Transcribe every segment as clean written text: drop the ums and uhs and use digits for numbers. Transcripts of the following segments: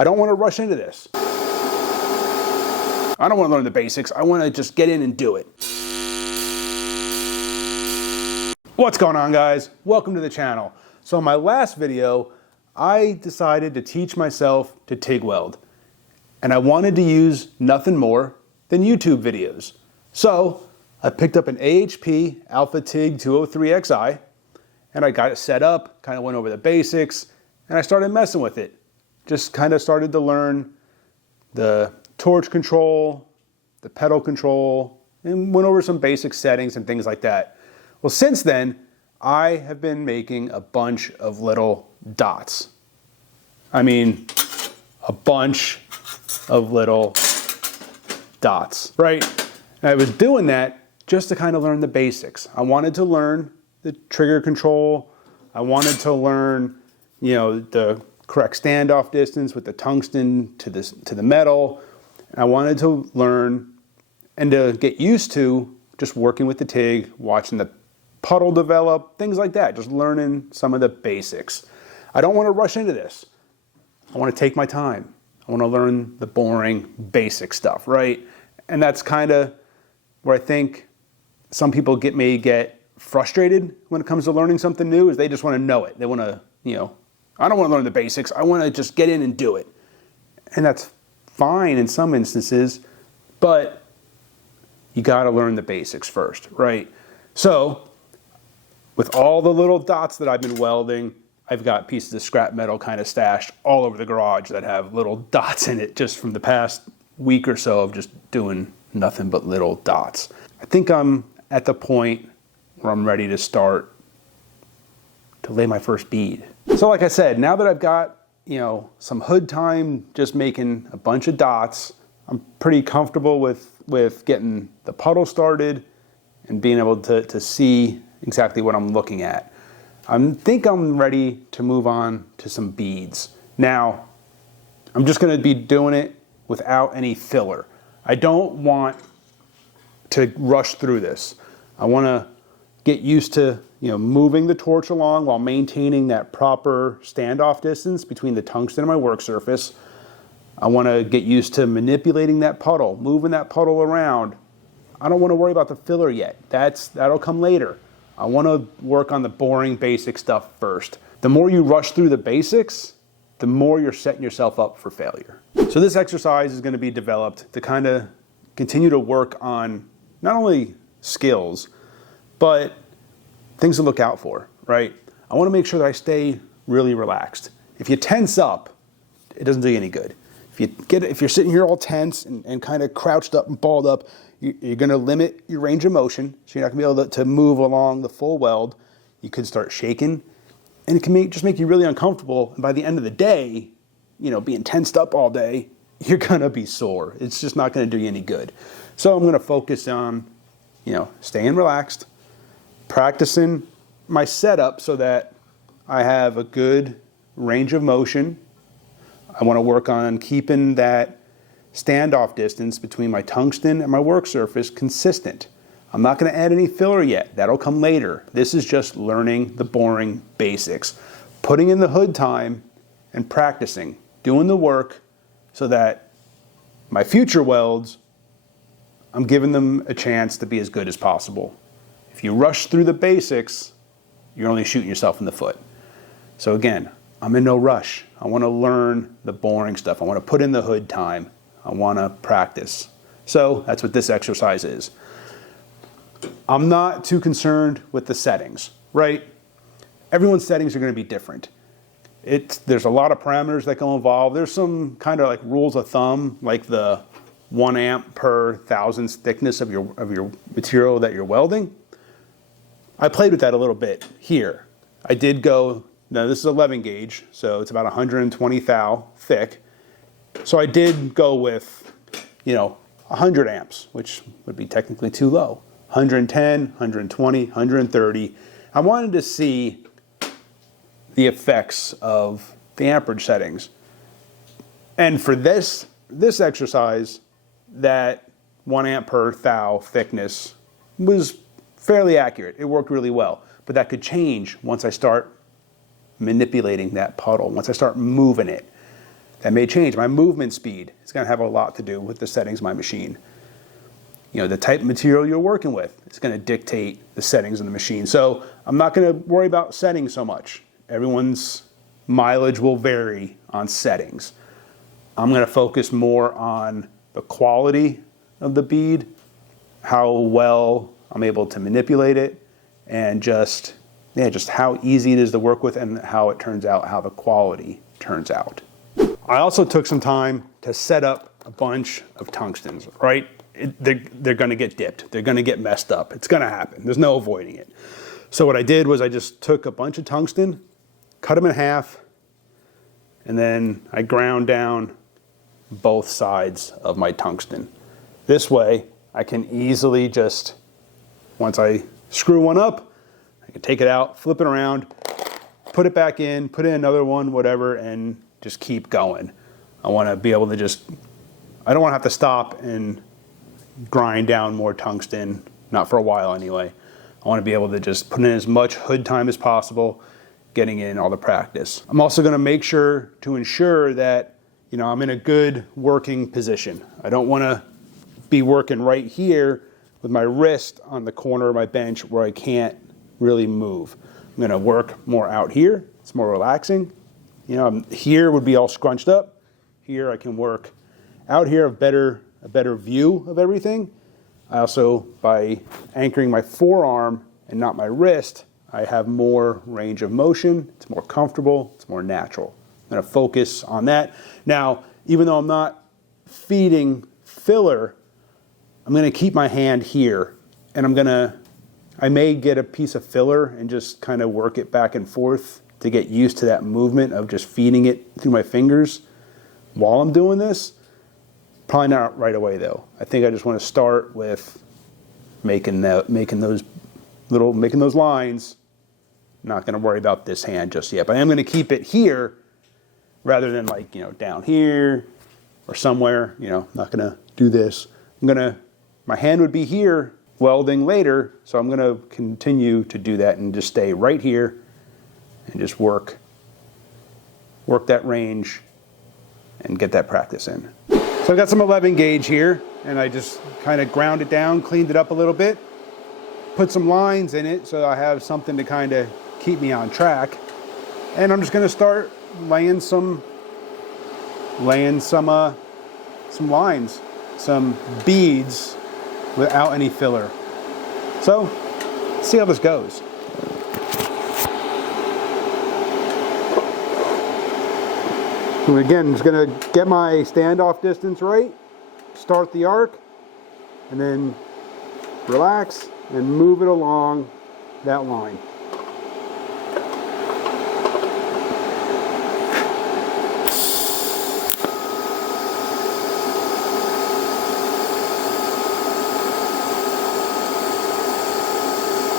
I don't want to rush into this. I don't want to learn the basics. I want to just get in and do it. What's going on, guys? Welcome to the channel. So in my last video, I decided to teach myself to TIG weld. And I wanted to use nothing more than YouTube videos. So I picked up an AHP Alpha TIG 203XI and I got it set up, kind of went over the basics, and I started messing with it. Just kind of started to learn the torch control, the pedal control, and went over some basic settings and things like that. Well, since then, I have been making a bunch of little dots. I mean, a bunch of little dots, right? And I was doing that just to kind of learn the basics. I wanted to learn the trigger control. I wanted to learn, the correct standoff distance with the tungsten to the metal. I wanted to learn and to get used to just working with the TIG, watching the puddle develop, things like that, just learning some of the basics. I don't want to rush into this. I want to take my time. I want to learn the boring, basic stuff, right? And that's kind of where I think some people may get frustrated when it comes to learning something new, is they just want to know it. They want to, I don't want to learn the basics. I want to just get in and do it. And that's fine in some instances, but you got to learn the basics first, right? So with all the little dots that I've been welding, I've got pieces of scrap metal kind of stashed all over the garage that have little dots in it just from the past week or so of just doing nothing but little dots. I think I'm at the point where I'm ready to start to lay my first bead. So like I said, now that I've got, some hood time just making a bunch of dots, I'm pretty comfortable with getting the puddle started and being able to see exactly what I'm looking at. I think I'm ready to move on to some beads. Now, I'm just going to be doing it without any filler. I don't want to rush through this. I want to get used to moving the torch along while maintaining that proper standoff distance between the tungsten and my work surface. I want to get used to manipulating that puddle, moving that puddle around. I don't want to worry about the filler yet. That'll come later. I want to work on the boring basic stuff first. The more you rush through the basics, the more you're setting yourself up for failure. So this exercise is going to be developed to kind of continue to work on not only skills, but things to look out for, right? I want to make sure that I stay really relaxed. If you tense up, it doesn't do you any good. If you're sitting here all tense and kind of crouched up and balled up, you're going to limit your range of motion, so you're not going to be able to move along the full weld. You could start shaking, and it can just make you really uncomfortable. And by the end of the day, being tensed up all day, you're going to be sore. It's just not going to do you any good. So I'm going to focus on, staying relaxed, practicing my setup so that I have a good range of motion. I want to work on keeping that standoff distance between my tungsten and my work surface consistent. I'm not going to add any filler yet. That'll come later. This is just learning the boring basics, putting in the hood time and practicing, doing the work so that my future welds, I'm giving them a chance to be as good as possible. If you rush through the basics, you're only shooting yourself in the foot. So again, I'm in no rush. I want to learn the boring stuff. I want to put in the hood time. I want to practice. So that's what this exercise is. I'm not too concerned with the settings, right? Everyone's settings are going to be different. There's a lot of parameters that go involved. There's some kind of like rules of thumb, like the 1 amp per thousandths thickness of your material that you're welding. I played with that a little bit here. I did go, now this is 11 gauge, so it's about 120 thou thick. So I did go with, 100 amps, which would be technically too low. 110, 120, 130. I wanted to see the effects of the amperage settings. And for this exercise, that 1 amp per thou thickness was fairly accurate. It worked really well. But that could change once I start manipulating that puddle, once I start moving it. That may change. My movement speed is going to have a lot to do with the settings of my machine. You know, the type of material you're working with is going to dictate the settings of the machine. So I'm not going to worry about settings so much. Everyone's mileage will vary on settings. I'm going to focus more on the quality of the bead, how well I'm able to manipulate it, and just how easy it is to work with and how it turns out, how the quality turns out. I also took some time to set up a bunch of tungstens, right? They're going to get dipped. They're going to get messed up. It's going to happen. There's no avoiding it. So what I did was I just took a bunch of tungsten, cut them in half, and then I ground down both sides of my tungsten. This way, I can easily just, once I screw one up, I can take it out, flip it around, put it back in, put in another one, whatever, and just keep going. I want to be able to I don't want to have to stop and grind down more tungsten, not for a while anyway. I want to be able to just put in as much hood time as possible, getting in all the practice. I'm also going to make sure to ensure that, you know, I'm in a good working position. I don't want to be working right here with my wrist on the corner of my bench where I can't really move. I'm going to work more out here. It's more relaxing. You know, here would be all scrunched up. Here I can work out here, a better view of everything. I also, by anchoring my forearm and not my wrist, I have more range of motion. It's more comfortable. It's more natural. I'm going to focus on that. Now, even though I'm not feeding filler, I'm going to keep my hand here, and I may get a piece of filler and just kind of work it back and forth to get used to that movement of just feeding it through my fingers while I'm doing this. Probably not right away though. I think I just want to start with making those lines. Not going to worry about this hand just yet, but I am going to keep it here rather than, like, you know, down here or somewhere. You know, not going to do this. My hand would be here welding later, so I'm going to continue to do that and just stay right here and just work that range and get that practice in. So I've got some 11 gauge here, and I just kind of ground it down, cleaned it up a little bit, put some lines in it so I have something to kind of keep me on track. And I'm just going to start laying some lines, some beads without any filler. So let's see how this goes. So again, just going to get my standoff distance right, start the arc, and then relax and move it along that line.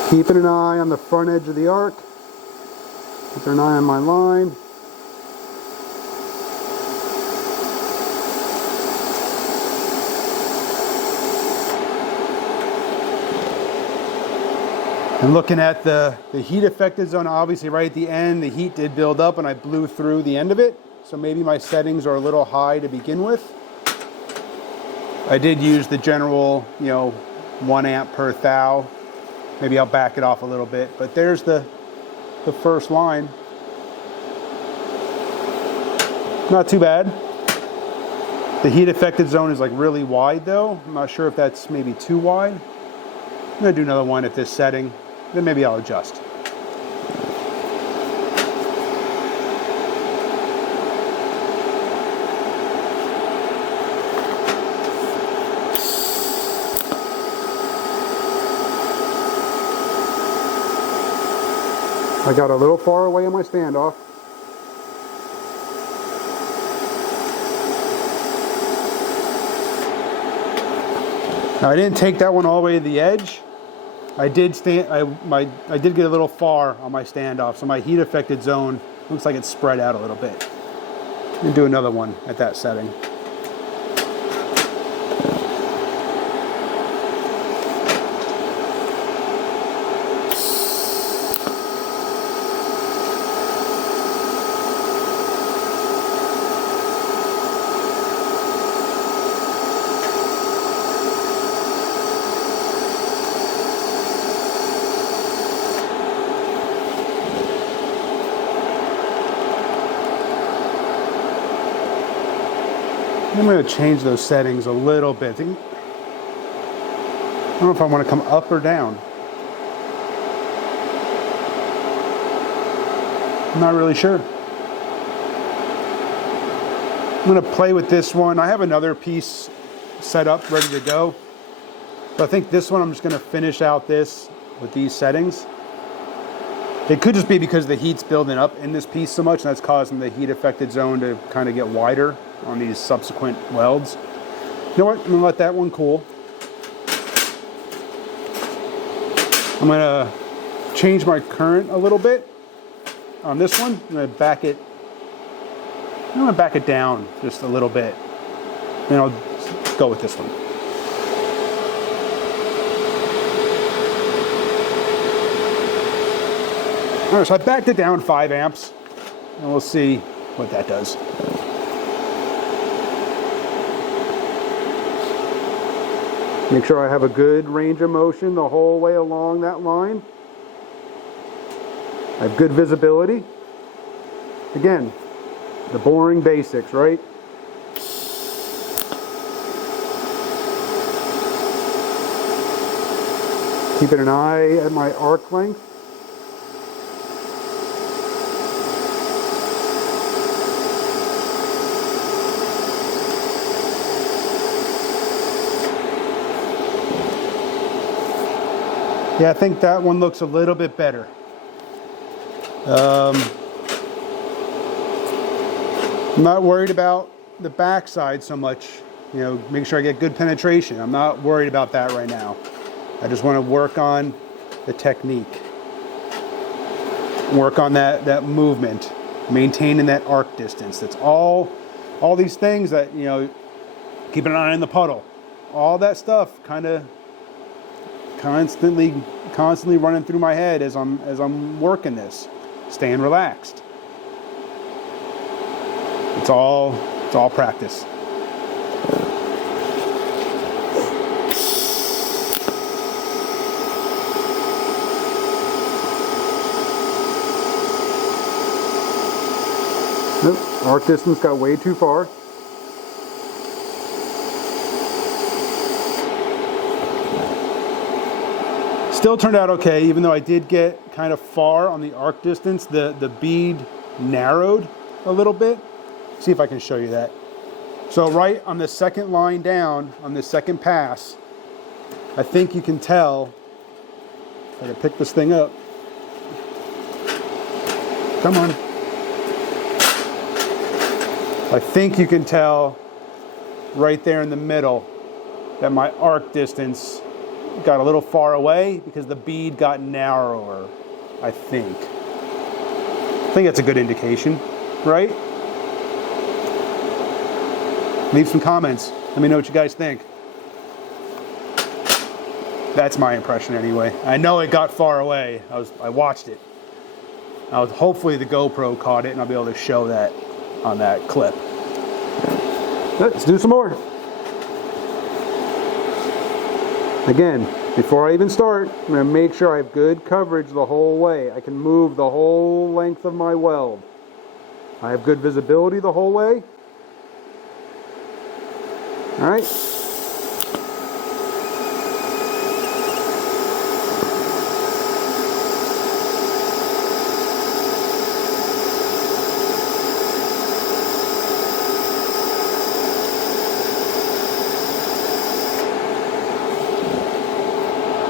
Keeping an eye on the front edge of the arc, keeping an eye on my line. And looking at the heat affected zone, obviously right at the end, the heat did build up and I blew through the end of it. So maybe my settings are a little high to begin with. I did use the general, 1 amp per thou. Maybe I'll back it off a little bit, but there's the first line. Not too bad. The heat affected zone is like really wide though. I'm not sure if that's maybe too wide. I'm gonna do another one at this setting, then maybe I'll adjust. I got a little far away on my standoff. Now I didn't take that one all the way to the edge. I did get a little far on my standoff, so my heat affected zone looks like it's spread out a little bit. I'm gonna do another one at that setting. I'm going to change those settings a little bit. I don't know if I want to come up or down. I'm not really sure. I'm going to play with this one. I have another piece set up, ready to go. But I think this one I'm just going to finish out this with these settings. It could just be because the heat's building up in this piece so much, and that's causing the heat affected zone to kind of get wider on these subsequent welds. You know what? I'm going to let that one cool. I'm going to change my current a little bit on this one. I'm going to back it. I'm going to back it down just a little bit. And I'll go with this one. All right, so I backed it down 5 amps, and we'll see what that does. Make sure I have a good range of motion the whole way along that line. I have good visibility. Again, the boring basics, right? Keeping an eye at my arc length. Yeah, I think that one looks a little bit better. I'm not worried about the backside so much. You know, make sure I get good penetration. I'm not worried about that right now. I just want to work on the technique. Work on that movement, maintaining that arc distance. That's all these things that, you know, keeping an eye on the puddle. All that stuff kind of constantly running through my head as I'm working this, staying relaxed. It's all practice. Nope, arc distance got way too far. Still turned out okay, even though I did get kind of far on the arc distance. The bead narrowed a little bit. See if I can show you that. So right on the second line down, on the second pass, I think you can tell, if I can pick this thing up. Come on. I think you can tell right there in the middle that my arc distance got a little far away because the bead got narrower, I think. I think that's a good indication, right? Leave some comments. Let me know what you guys think. That's my impression anyway. I know it got far away. I watched it. Hopefully the GoPro caught it and I'll be able to show that on that clip. Let's do some more. Again, before I even start, I'm going to make sure I have good coverage the whole way. I can move the whole length of my weld. I have good visibility the whole way. All right.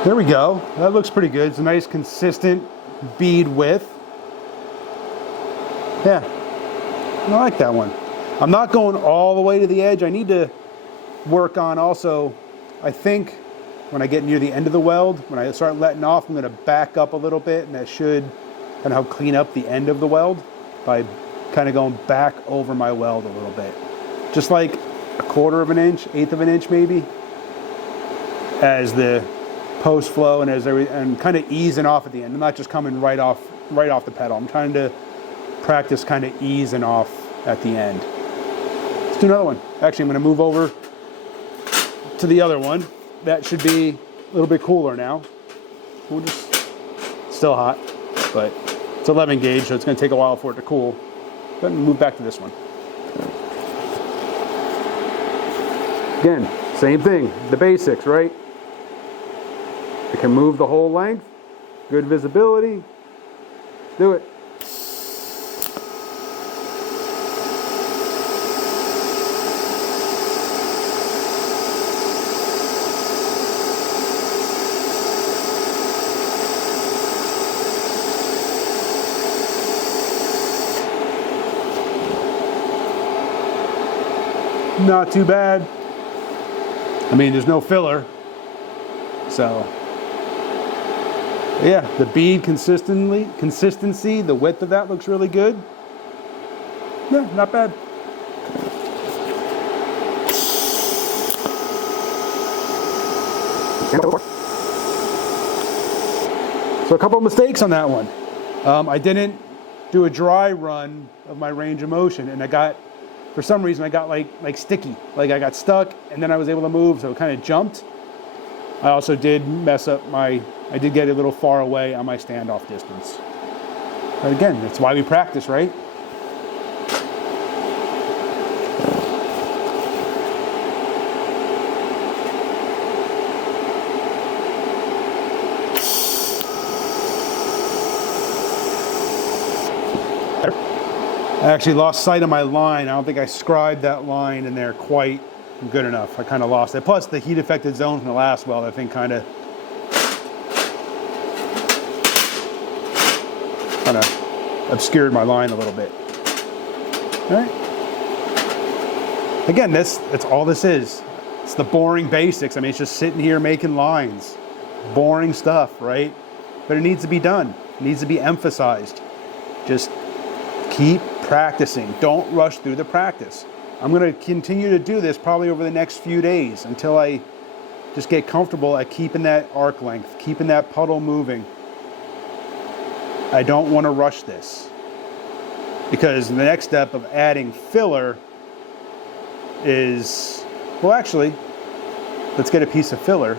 There we go. That looks pretty good. It's a nice consistent bead width. Yeah, I like that one. I'm not going all the way to the edge. I need to work on also, I think when I get near the end of the weld, when I start letting off, I'm going to back up a little bit, and that should kind of help clean up the end of the weld by kind of going back over my weld a little bit. Just like a 1/4 of an inch, 1/8 of an inch maybe, as the post flow and kind of easing off at the end. I'm not just coming right off the pedal. I'm trying to practice kind of easing off at the end. Let's do another one. Actually, I'm going to move over to the other one. That should be a little bit cooler now. We'll just, still hot, but it's 11 gauge, so it's going to take a while for it to cool. But move back to this one. Again, same thing, the basics, right? I can move the whole length, good visibility, do it. Not too bad. I mean, there's no filler, so yeah, the bead consistency, the width of that looks really good. Yeah, not bad. So a couple of mistakes on that one. I didn't do a dry run of my range of motion, and for some reason I got like sticky. Like I got stuck, and then I was able to move, so it kind of jumped. I also did mess up I did get a little far away on my standoff distance. But again, that's why we practice, right? I actually lost sight of my line. I don't think I scribed that line in there quite good enough. I kind of lost it. Plus the heat affected zone from the last weld, I think kind of obscured my line a little bit. All right. Again, that's all this is. It's the boring basics. I mean, it's just sitting here making lines. Boring stuff, right? But it needs to be done. It needs to be emphasized. Just keep practicing. Don't rush through the practice. I'm going to continue to do this probably over the next few days until I just get comfortable at keeping that arc length, keeping that puddle moving. I don't want to rush this, because the next step of adding filler is, well, actually, let's get a piece of filler.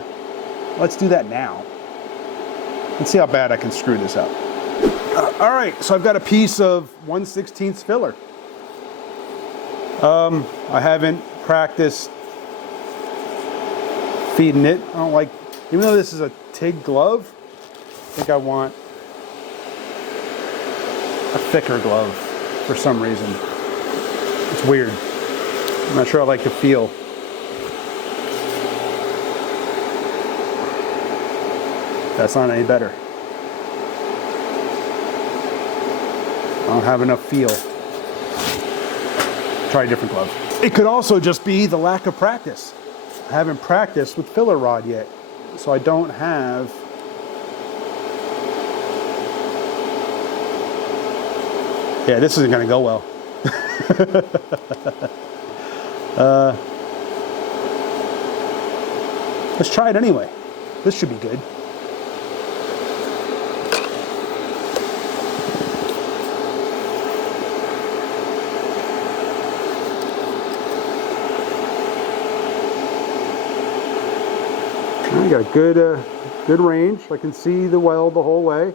Let's do that now. Let's see how bad I can screw this up. All right, so I've got a piece of 1/16 filler. I haven't practiced feeding it. I don't like, even though this is a TIG glove, I think I want a thicker glove for some reason. It's weird. I'm not sure I like the feel. That's not any better. I don't have enough feel. Try a different glove. It could also just be the lack of practice. I haven't practiced with filler rod yet, so I don't have yeah, this isn't going to go well. Let's try it anyway. This should be good. I got a good range. I can see the weld the whole way.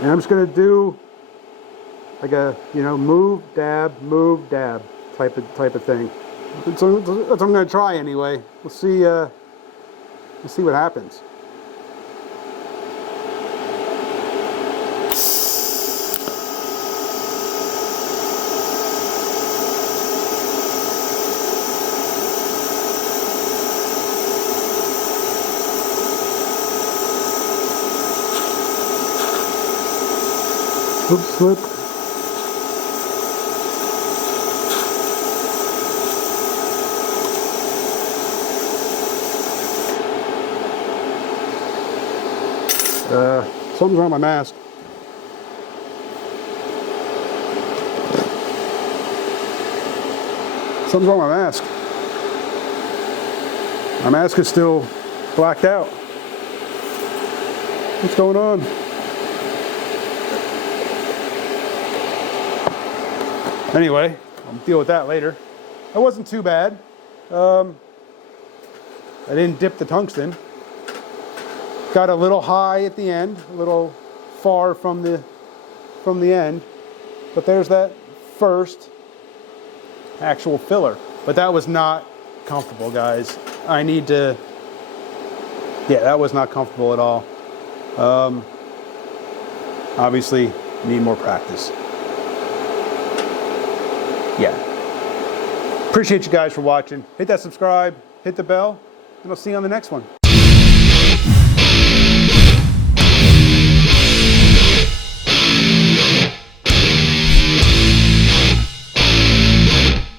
And I'm just going to do like a, move, dab type of thing. That's what I'm going to try anyway. We'll see what happens. Oops, slip. Something's wrong with my mask. Something's wrong with my mask. My mask is still blacked out. What's going on? Anyway, I'll deal with that later. That wasn't too bad. I didn't dip the tungsten. Got a little high at the end, a little far from the end. But there's that first actual filler. but that was not comfortable, guys. I need to, yeah, that was not comfortable at all. Obviously, need more practice. Yeah. Appreciate you guys for watching. Hit that subscribe, hit the bell, and I'll see you on the next one.